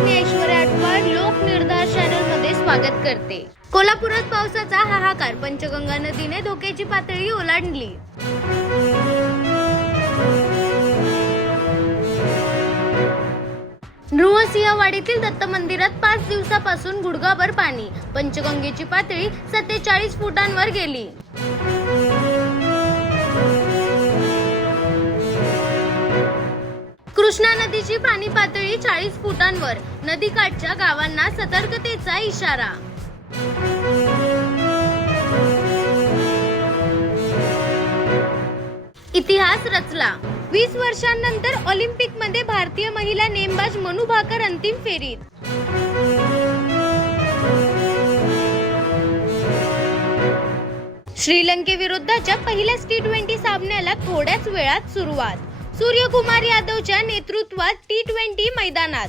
लोक निर्धार चॅनलमध्ये स्वागत करते. कोल्हापुरात पावसाचा हाहाकार पंचगंगा नदीने धोक्याची पातळी ओलांडली. नृहसिंहवाडीतील दत्त मंदिरात पाच दिवसापासून गुडघाभर पाणी पंचगंगेची पातळी सत्तेचाळीस फुटांवर गेली. कृष्णा नदीची पाणी पातळी चाळीस फुटांवर. नदीकाठच्या गावांना सतर्कतेचा इशारा. इतिहास रचला. वीस वर्षांनंतर ऑलिम्पिकमध्ये भारतीय महिला नेमबाज मनू भाकर अंतिम फेरीत. श्रीलंकेविरुद्धच्या पहिल्याच टी ट्वेंटी सामन्याला थोड्याच वेळात सुरुवात. सूर्यकुमार यादवच्या नेतृत्वात टी ट्वेंटी मैदानात.